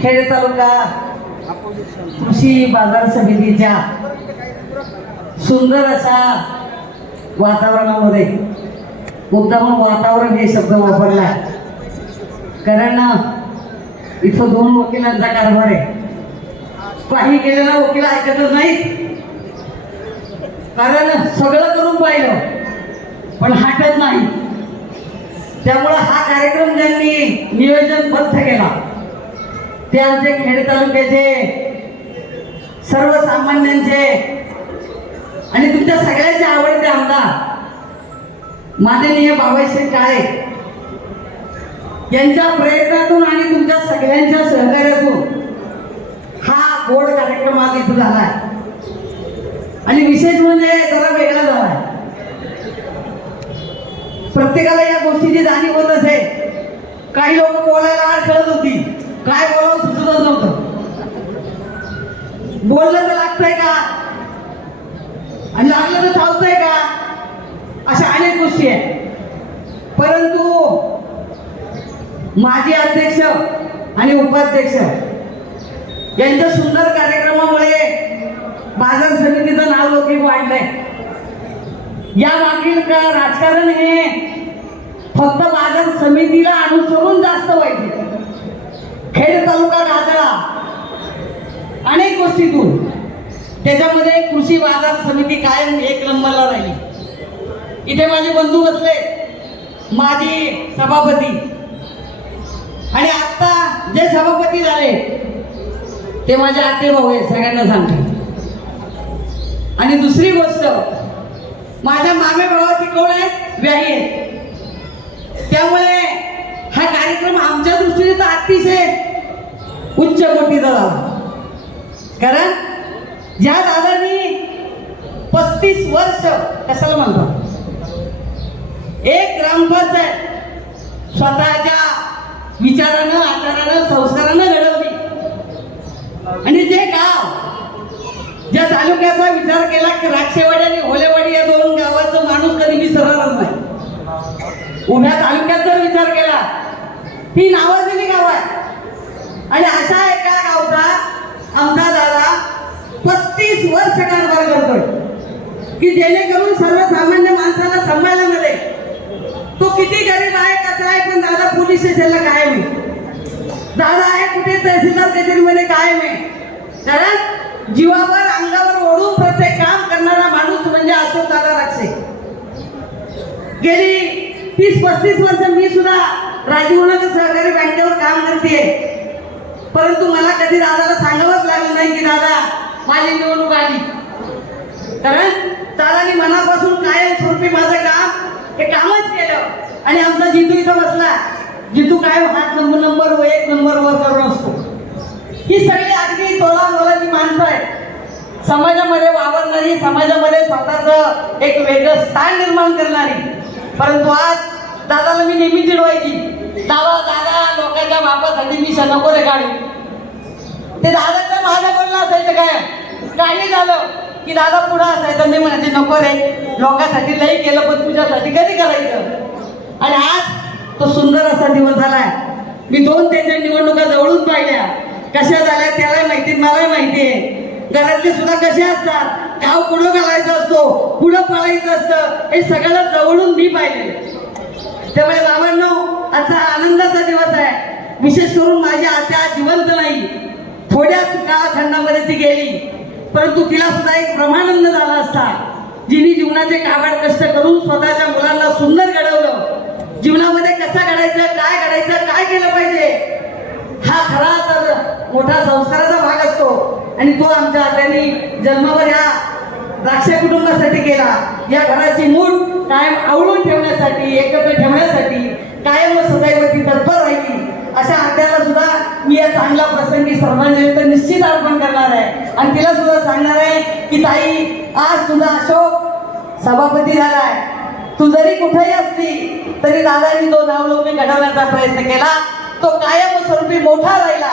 खेड तालुका कृषी बाजार समितीच्या सुंदर अशा वातावरणामध्ये मुद्दाम वातावरण हे शब्द वापरला, कारण इथं दोन वकिलांचा कारभार आहे. काही केलेला वकील ऐकतच नाहीत, कारण सगळं करून पाहिलं पण हटत नाही. त्यामुळं हा कार्यक्रम ज्यांनी नियोजनबद्ध केला ते आमचे खेड तालुक्याचे सर्वसामान्यांचे आणि तुमच्या सगळ्यांचे आवडते आमदार माननीय बाबासाहेब काळे यांच्या प्रयत्नातून आणि तुमच्या सगळ्यांच्या सहकार्यातून हा गोड कार्यक्रम आज इथं झालाय. आणि विशेष म्हणजे जरा वेगळा झालाय. प्रत्येकाला या गोष्टीची जाणीव होत असेल. काही लोक बोलायला अडखळत होती, काय बोलावं सुचतच नव्हतं. बोललं तर लागतंय का आणि लागलं तर चालतंय का, अशा अनेक गोष्टी आहेत. परंतु माजी अध्यक्ष आणि उपाध्यक्ष यांच्या सुंदर कार्यक्रमामुळे बाजार समितीचं नाव लौकिक वाढलंय. या मागील का राजकारण हे फक्त बाजार समितीला अनुसरून जास्त व्हायचे. खेड तालुका गाजला अनेक गोष्टीतून, त्याच्यामध्ये कृषी बाजार समिती कायम एक नंबरला राहिली. इथे माझे बंधू बसले, माजी सभापती, आणि आता जे सभापती झाले ते माझे आते भाऊ आहे, सगळ्यांना सांगते. आणि दुसरी गोष्ट, माझ्या मामे भावाची कोण आहेत, व्याही आहेत. त्यामुळे हा कार्यक्रम आमच्या दृष्टीने तर अतिशय उच्च कोटीचा झाला. कारण ज्या दादांनी 35 वर्ष, कशाला म्हणतात, एक ग्रामपंचायत स्वतःच्या विचारानं, आचारानं, संस्कारानं घडवली, आणि जे गाव ज्या तालुक्याचा विचार केला की राक्षेवाडी आणि होलेवाडी या दोन गावाचं माणूस कधी विसरणारच नाही. उभ्या तालुक्यात जर विचार केला, ही नावाजलेली गाव आहे, आणि अशा एका गावचा आमचा दादा 35 वर्ष कारभार करतोय की जेणेकरून सर्वसामान्य माणसाला सांभाळायला मिळेल. तो किती गरीब आहे, कसा आहे, पण दादा पोलीस स्टेशनला कायम आहे. दादा आहे कुठे तहसीलदार कचेरीमध्ये कायम आहे. कारण जीवावर अंगावर ओढून प्रत्येक काम करणारा माणूस म्हणजे अशोक दादा राक्षे. गेली 30-35 वर्ष मी सुद्धा राजीवनगर सहकारी बँकेवर काम करते, परंतु मला कधी दादाला सांगावंच लागलं नाही की दादा माझी निवडणूक आली. कारण दादानी मनापासून कायम स्वरूपी माझं काम हे कामच केलं. आणि आमचा जितू इथं बसला, जितू काय हात नंबर 1 नंबरवर करून असतो. ही सगळी अगदी तोला मोलाची माणसं आहेत, समाजामध्ये वावरणारी, समाजामध्ये स्वतःचं एक वेगळं स्थान निर्माण करणारी. परंतु आज दादाला मी नेहमी चिडवायची, दादा लोकांच्या बापासाठी मी नको रे काढू. ते दादाचं माझं बोलणं असायचं, काय काही झालं की दादा पुढं असायचं, मी म्हणायचे नको रे, लोकांसाठी लई केलं पण तुझ्यासाठी कधी करायचं. आणि आज तो सुंदर असा दिवस झालाय. मी 2 त्याच्या निवडणुका जवळून पाहिल्या, कशा झाल्या त्याला माहिती, मला माहिती आहे. घरातले सुद्धा कसे असतात, गाव पुढं घालायचं असतो, पुढं पळायचं असतं, हे सगळं जवळून मी पाहिले. त्यामुळे बाबांनो, आजचा आनंदाचा दिवस आहे. विशेष करून माझी आत्या जिवंत नाही, थोड्याच काळखंडामध्ये ती गेली, परंतु तिला सुद्धा एक ब्रह्मानंद झाला असता. जिने जीवनाचे काबाड कष्ट करून स्वतःच्या मुलांना सुंदर घडवलं. जीवनामध्ये कसं घडायचं, काय केलं पाहिजे, हा खरा तर मोठा संस्काराचा भाग असतो. आणि तो आमच्या आत्याने जन्मावर या राक्षे कुटुंबासाठी केला. या घराची मूठ कायम आवळून ठेवण्यासाठी, एकत्र ठेवण्यासाठी कायम सदैव ती तत्पर राहिली. अशा आत्याला सुद्धा मी या चांगल्या प्रसंगी सर्वांनिमित्त निश्चित अर्पण करणार आहे. आणि तिला सुद्धा सांगणार आहे की ताई, आज तुझा अशोक सभापती झालाय. तू जरी कुठेही असली तरी दादांनी तो नावलौकिक घडवण्याचा प्रयत्न केला. तो कायम स्वरूपी मोठा राहिला.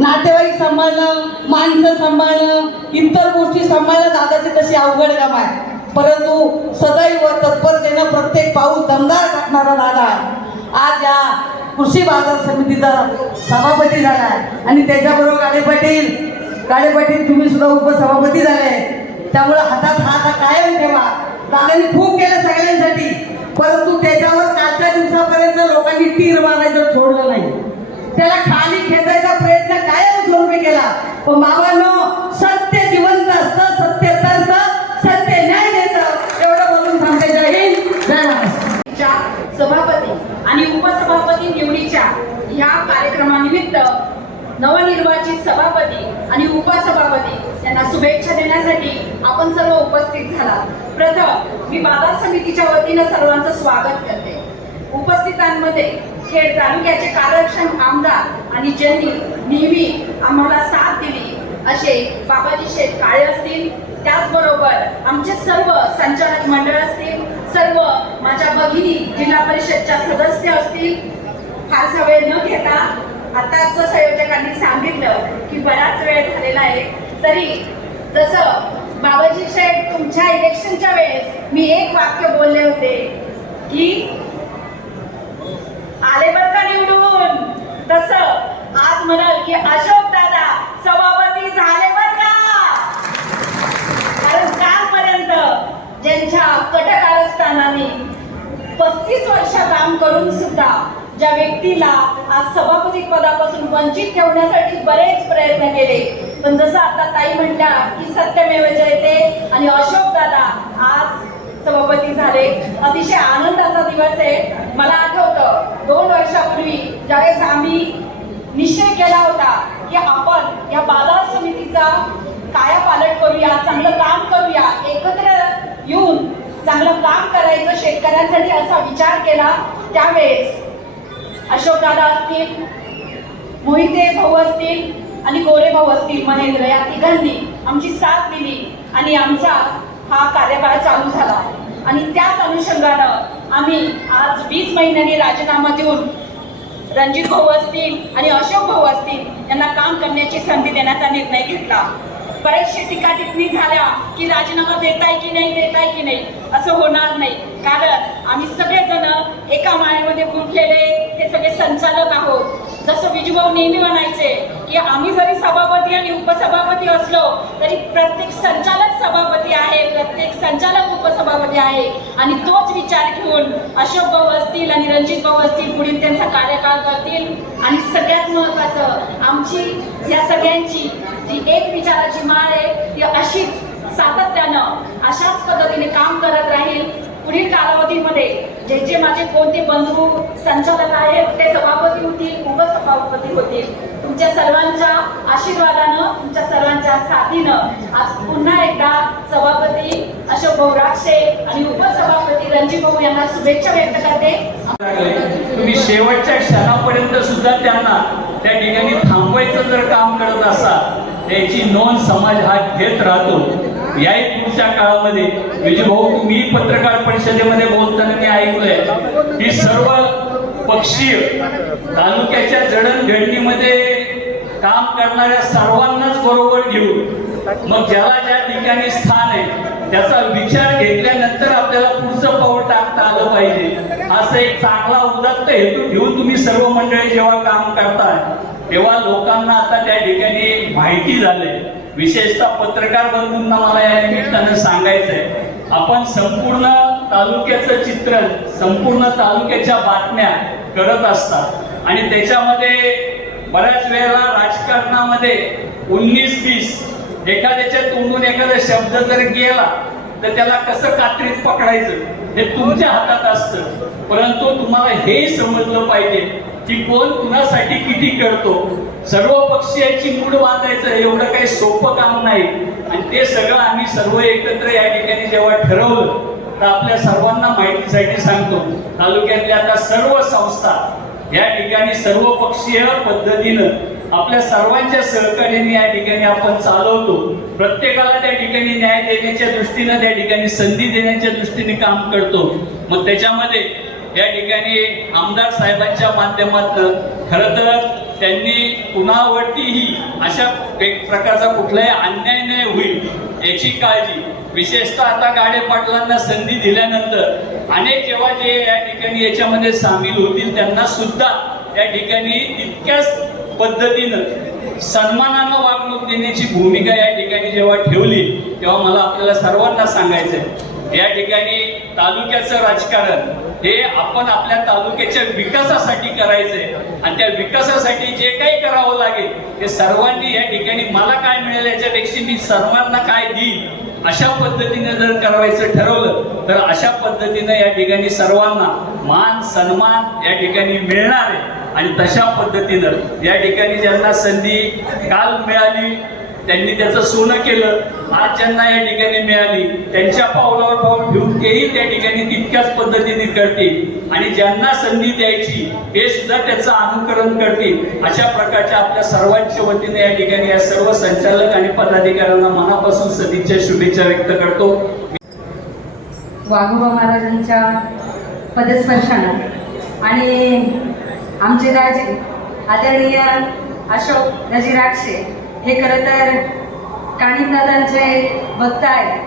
नातेवाईक सांभाळणं, माणसं सांभाळणं, इतर गोष्टी सांभाळणं दादाची तशी अवघड काम आहे, परंतु सदैव तत्परतेनं प्रत्येक पाऊल दमदार टाकणारा दादा आज या कृषी बाजार समितीचा सभापती झाला आहे आणि त्याच्याबरोबर गाडे पाटील तुम्ही सुद्धा उपसभापती झाले. त्यामुळे हातात हात कायम ठेवा. दादांनी खूप केलं सगळ्यांसाठी, परंतु त्याच्यावर कालच्या दिवसापर्यंत लोकांनी तीर मारायचं सोडलं नाही. त्याला खाली खेचायचा प्रयत्न कायम स्वरूपी केला. पण बाबांनो, सत्य जिवंत असतं, सत्य तरतं, सत्य न्याय देतं. एवढं बोलून थांबते. जय हिंद, जय महाराष्ट्र. सभापती आणि उपसभापती निवडीच्या ह्या कार्यक्रमानिमित्त नवनिर्वाचित सभापती आणि उपसभापती यांना शुभेच्छा देण्यासाठी आपण सर्व उपस्थित झाला. प्रथम मी बाजार समितीच्या वतीनं सर्वांचं स्वागत करते. उपस्थितांमध्ये खेड तालुक्याचे कार्यक्षम आमदार आणि ज्यांनी नेहमी आम्हाला साथ दिली असे बाबाजी शेठ काळे असतील, त्याचबरोबर आमचे सर्व संचालक मंडळ असतील, सर्व माझ्या भगिनी जिल्हा परिषदच्या सदस्य असतील. फारसा वेळ न घेता, आताच संयोजकांनी सांगितलं की बराच वेळ झालेला आहे, तरी जसं बाबाजी शेठ तुमच्या इलेक्शनच्या वेळेस मी एक वाक्य बोलले होते की आले बर का निवडून, तसं आज म्हणाल की अशोक दादा सभापती झाले बर का. कारण कालपर्यंत ज्यांच्या कटकारस्थानाने 35 वर्ष काम करून सुद्धा ज्या व्यक्तीला आज सभापती पदापासून वंचित ठेवण्यासाठी बरेच प्रयत्न केले, पण जसं आता ताई म्हटल्या की सत्यमेव जयते आणि अशोक दादा आज सभापती झाले. अतिशय आनंदाचा दिवस आहे. मला आठवतं 2 वर्षापूर्वी ज्यावेळेस आम्ही निश्चय केला होता की आपण या बाजार समितीचा कायापालट करूया, चांगलं काम करूया, एकत्र येऊन चांगलं काम करायचं शेतकऱ्यांसाठी असा विचार केला. त्यावेळेस अशोक दादा असतील, मोहिते भाऊ असतील आणि गोरे भाऊ असतील, महेंद्र, या तिघांनी आमची साथ दिली आणि आमचा हा कार्यकाळ चालू झाला. आणि त्याच अनुषंगानं आम्ही आज 20 महिन्यांनी राजीनामा देऊन रणजित भाऊ असतील आणि अशोक भाऊ असतील यांना काम करण्याची संधी देण्याचा निर्णय घेतला. बरेचशे टीका टिप्पणी झाल्या की राजीनामा देताय की नाही, असं होणार नाही. कारण आम्ही सगळेजण एका माळेमध्ये गुंतलेले हे सगळे संचालक आहोत. जसं विजूभाऊ नेहमी म्हणायचे की आम्ही जरी सभापती आणि उपसभापती असलो तरी प्रत्येक संचालक सभापती आहे, प्रत्येक संचालक उपसभापती आहे. आणि तोच विचार घेऊन अशोक भाऊ असतील आणि रणजित भाऊ असतील पुढील त्यांचा कार्यकाळ करतील. आणि सगळ्यात महत्त्वाचं, आमची या सगळ्यांची जी एक विचाराची माळ आहे ती अशीच सातत्यानं अशाच पद्धतीने काम करत राहील. पुढील कालावधीमध्ये जे जे माझे कोणते बंधू संचालक आहेत ते सभापती होतील, उपसभापती होतील. तुमच्या सर्वांच्या आशीर्वादानं, तुमच्या सर्वांच्या साथीनं आज पुन्हा एकदा सभापती अशोक भाऊ राक्षे आणि उपसभापती रणजित भाऊ यांना शुभेच्छा व्यक्त करते. तुम्ही शेवटच्या क्षणापर्यंत सुद्धा त्यांना त्या ठिकाणी थांबवायचं जर काम करत असाल, त्याची नोंद समाज हा घेत राहतो. याही पुढच्या काळामध्ये विजयभाऊ, तुम्ही पत्रकार परिषदेमध्ये बोलताना मी ऐकलंय की सर्व पक्षीय तालुक्याच्या जडणघडणीमध्ये काम करणाऱ्या सर्वांनाच बरोबर घेऊन मग ज्याला ज्या ठिकाणी स्थान आहे त्याचा विचार घेतल्यानंतर आपल्याला पुढचं पाऊल टाकता आलं पाहिजे. असं एक चांगला उदात्त हेतू घेऊन तुम्ही सर्व मंडळी जेव्हा काम करताय तेव्हा लोकांना आता त्या ठिकाणी माहिती झाले. विशेषतः पत्रकार बंधूंना मला या निमित्तानं सांगायचंय, आपण संपूर्ण तालुक्याचं चित्रण, संपूर्ण तालुक्याच्या बातम्या करत असतात आणि त्याच्यामध्ये बऱ्याच वेळेला राजकारणामध्ये 19-20 एखाद्याच्या तोंडून एखादा शब्द जर गेला तर त्याला कसं कात्रीत पकडायचं हे तुमच्या हातात असतं. परंतु तुम्हाला हे समजलं पाहिजे की कोण कुणासाठी किती करतो. सर्व पक्षीयांची मूड बांधायचं एवढं काही सोपं काम नाही आणि ते सगळं आम्ही सर्व एकत्र या ठिकाणी जेव्हा ठरवलं तर आपल्या सर्वांना माहितीसाठी सांगतो, तालुक्यातल्या आता सर्व संस्था या ठिकाणी सर्व पक्षीय पद्धतीनं आपल्या सर्वांच्या सहकार्याने या ठिकाणी आपण चालवतो. प्रत्येकाला त्या ठिकाणी न्याय देण्याच्या दृष्टीनं, त्या ठिकाणी संधी देण्याच्या दृष्टीने काम करतो. मग त्याच्यामध्ये या ठिकाणी आमदार साहेबांच्या माध्यमातून खरं तर त्यांनी कुणावरतीही अशा एक प्रकारचा कुठलाही अन्याय नाही होईल याची काळजी, विशेषतः आता गाडे पाटलांना संधी दिल्यानंतर अनेक जेव्हा जे या ठिकाणी याच्यामध्ये सामील होतील त्यांना सुद्धा त्या ठिकाणी तितक्याच पद्धतीनं सन्मानानं वागणूक देण्याची भूमिका या ठिकाणी जेव्हा ठेवली तेव्हा मला आपल्याला सर्वांना सांगायचंय, या ठिकाणी तालुक्याचं राजकारण हे आपण आपल्या तालुक्याच्या विकासासाठी करायचंय आणि त्या विकासासाठी जे काही करावं लागेल ते सर्वांनी या ठिकाणी मला काय मिळेल याच्यापेक्षा मी सर्वांना काय देईन अशा पद्धतीने जर करायचं ठरवलं तर अशा पद्धतीनं या ठिकाणी सर्वांना मान सन्मान या ठिकाणी मिळणार आहे. आणि तशा पद्धतीनं या ठिकाणी ज्यांना संधी काल मिळाली त्यांनी त्याचं सोनं केलं, आज ज्यांना या ठिकाणी मिळाली त्यांच्या पावलावर पाऊल ठेवून तेही त्या ठिकाणी तितक्याच पद्धतीने करतील आणि ज्यांना संधी द्यायची ते सुद्धा त्याचं अनुकरण करतील. अशा प्रकारच्या आपल्या सर्वांच्या वतीने या ठिकाणी या सर्व संचालक आणि पदाधिकाऱ्यांना मनापासून सदिच्छा शुभेच्छा व्यक्त करतो. वाघोबा महाराजांच्या पदस्पर्शानं आणि आमचे राजे आदरणीय अशोक दाजी राक्षे हे खरं तर कानिफदादांचे भक्त आहेत.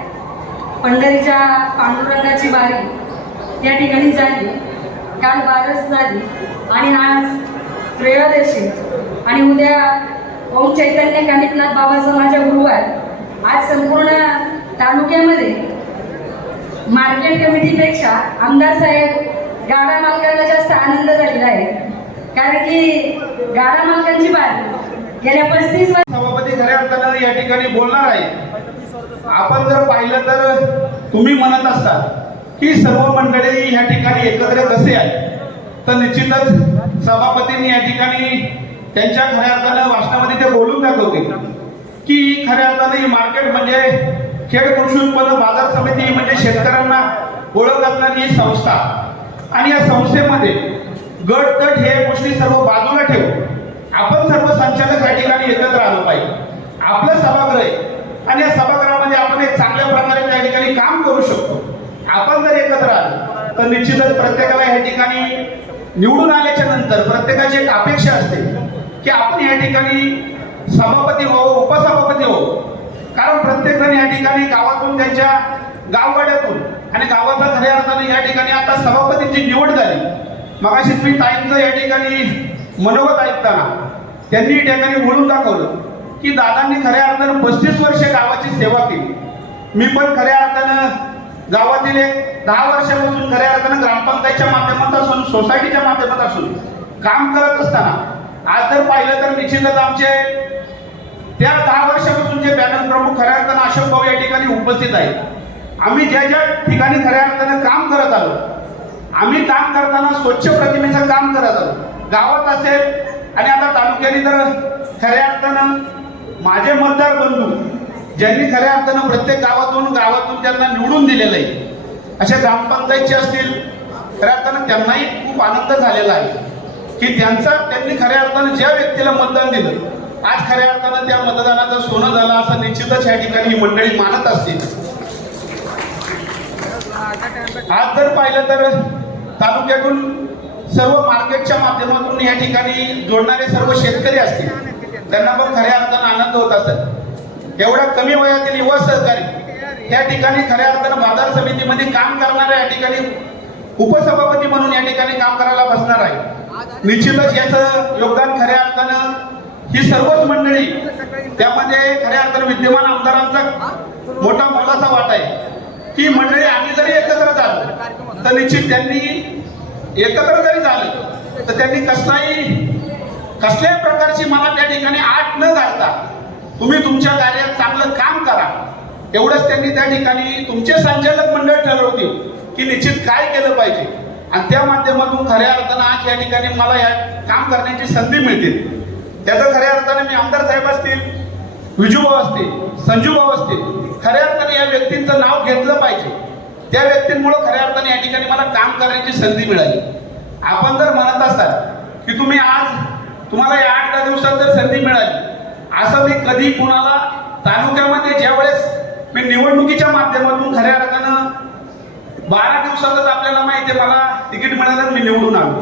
पंढरीच्या पांडुरंगाची वारी या ठिकाणी झाली, काल बारस झाली आणि आज त्रयोदशी आणि उद्या ओम चैतन्य कानिफनाथ बाबाचा माझ्या गुरुवार. आज संपूर्ण तालुक्यामध्ये मार्केट कमिटीपेक्षा आमदार साहेब गाडा मालकांना जास्त आनंद झालेला आहे, कारण की गाडा मालकांची बारी गेल्या 35 सभापती खऱ्या अर्थानं या ठिकाणी बोलणार आहे. आपण जर पाहिलं तर तुम्ही म्हणत असतात की सर्व मंडळी या ठिकाणी एकत्र कसे आहे, तर निश्चितच सभापतींनी या ठिकाणी त्यांच्या खऱ्या अर्थानं भाषणामध्ये ते बोलून दाखवते की खऱ्या अर्थानं ही मार्केट म्हणजे खेड कृषी उत्पन्न बाजार समिती म्हणजे शेतकऱ्यांना ओळख असणारी ही संस्था आणि या संस्थेमध्ये गट तट हे गोष्टी सर्व बाजूला ठेवून आपण सर्व संचालक या ठिकाणी एकत्र आलो पाहिजे. आपलं सभागृह आहे आणि या सभागृहामध्ये आपण एक चांगल्या प्रकारे त्या ठिकाणी काम करू शकतो. आपण जर एकत्र आलो तर निश्चितच प्रत्येकाला या ठिकाणी निवडून आल्याच्या नंतर प्रत्येकाची एक अपेक्षा असते की आपण या ठिकाणी सभापती व्हावं, उपसभापती व्हावं. कारण प्रत्येक जण या ठिकाणी गावातून त्यांच्या गाववाड्यातून आणि गावाचा खऱ्या अर्थाने या ठिकाणी आता सभापतींची निवड झाली. मगाशी मी ताईंचं या ठिकाणी मनोगत ऐकताना त्यांनी या ठिकाणी बोलून दाखवलं की दादांनी खऱ्या अर्थानं 35 वर्ष गावाची सेवा केली. मी पण खऱ्या अर्थानं गावातील एक 10 वर्षापासून खऱ्या अर्थानं ग्रामपंचायतच्या माध्यमातून सोसायटीच्या माध्यमातून काम करत असताना आज जर पाहिलं तर निश्चितच आमचे त्या 10 वर्षापासून जे पॅनल प्रमुख खऱ्या अर्थानं अशोक भाऊ या ठिकाणी उपस्थित आहेत. आम्ही ज्या ज्या ठिकाणी खऱ्या अर्थानं काम करत आलो, आम्ही काम करताना स्वच्छ प्रतिमेचं काम करत आलो गावात असेल आणि आता तालुक्याने तर खऱ्या अर्थानं माझे मतदार बंधू ज्यांनी खऱ्या अर्थानं प्रत्येक गावातून त्यांना निवडून दिलेलं आहे, अशा ग्रामपंचायतचे असतील खऱ्या अर्थानं त्यांनाही खूप आनंद झालेला आहे की त्यांनी खऱ्या अर्थानं ज्या व्यक्तीला मतदान दिलं आज खऱ्या अर्थानं त्या मतदानाचं सोनं झालं असं निश्चितच या ठिकाणी ही मंडळी मानत असतील. आज जर पाहिलं तर तालुक्यातून सर्व मार्केटच्या माध्यमातून या ठिकाणी जोडणारे सर्व शेतकरी असतील त्यांना पण खऱ्या अर्थानं आनंद होत असत. एवढ्या कमी वयातील युवा सहकारी या ठिकाणी खऱ्या अर्थानं बाजार समितीमध्ये काम करणाऱ्या या ठिकाणी उपसभापती म्हणून या ठिकाणी काम करायला बसणार आहे. निश्चितच याचं योगदान खऱ्या अर्थानं ही सर्वच मंडळी त्यामध्ये खऱ्या अर्थानं विद्यमान आमदारांचा मोठा मोलाचा वाटा आहे की मंडळी आम्ही जरी एकत्र झालो तर निश्चित त्यांनी एकत्र जरी झालं तर त्यांनी कसल्याही प्रकारची मला त्या ठिकाणी आठ न घालता तुम्ही तुमच्या कार्यात चांगलं काम करा एवढंच त्यांनी त्या ठिकाणी तुमचे संचालक मंडळ ठरवतील की निश्चित काय केलं पाहिजे आणि त्या माध्यमातून खऱ्या अर्थानं आज या ठिकाणी मला या काम करण्याची संधी मिळतील. त्याचं खऱ्या अर्थाने मी आमदार साहेब असतील, विजूभाऊ असतील, संजूभाऊ असतील, खऱ्या अर्थाने या व्यक्तींचं नाव घेतलं पाहिजे. त्या व्यक्तींमुळे खऱ्या अर्थाने या ठिकाणी मला काम करण्याची संधी मिळाली. आपण जर म्हणत असाल की तुम्ही आज तुम्हाला या 8-10 दिवसात जर संधी मिळाली, असं मी कधी कुणाला तालुक्यामध्ये ज्या वेळेस मी निवडणुकीच्या माध्यमातून खऱ्या अर्थानं 12 दिवसातच आपल्याला माहिती आहे मला तिकीट मिळालं मी निवडून आलो.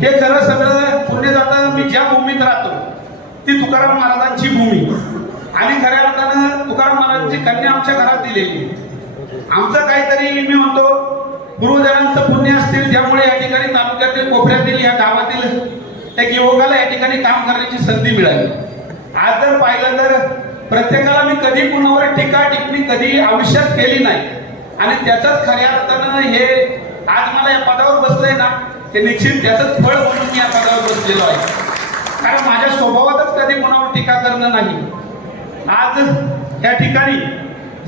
हे खरं सगळं पुढे जातं. मी ज्या भूमीत राहतो ती तुकाराम महाराजांची भूमी आणि खऱ्या अर्थानं तुकाराम महाराजांची कन्या आमच्या घरात दिलेली. आमचं काहीतरी मी म्हणतो पूर्वजांचं पुण्य असतील ज्यामुळे या ठिकाणी तालुक्यातील कोपऱ्यातील या गावातील एक युवकाला या ठिकाणी काम करण्याची संधी मिळाली. आज जर पाहिलं तर प्रत्येकाला मी कधी कुणावर टीका टिप्पणी कधी आयुष्यात केली नाही आणि त्याचंच खऱ्या अर्थानं हे आज मला या पदावर बसलंय ना, ते निश्चित त्याचंच फळ म्हणून मी या पदावर बसलेलो आहे. कारण माझ्या स्वभावातच कधी कोणावर टीका करणं नाही. आज या ठिकाणी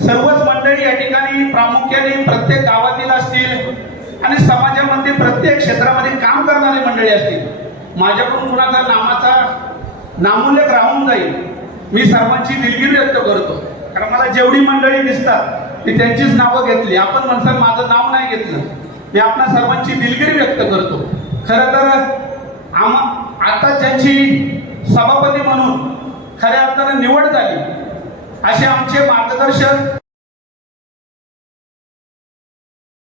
सर्वच मंडळी या ठिकाणी प्रामुख्याने प्रत्येक गावातील असतील आणि समाजामध्ये प्रत्येक क्षेत्रामध्ये काम करणारी मंडळी असतील. माझ्याकडून कुणाचा नामाचा नामोल्लेख राहून जाईल, मी सर्वांची दिलगिरी व्यक्त करतो. कारण मला जेवढी मंडळी दिसतात ती त्यांचीच नावं घेतली. आपण म्हणतात माझं नाव नाही घेतलं, मी आपणा सर्वांची दिलगिरी व्यक्त करतो. खरं तर आता ज्यांची सभापती म्हणून खऱ्या अर्थानं निवड झाली असे आमचे मार्गदर्शक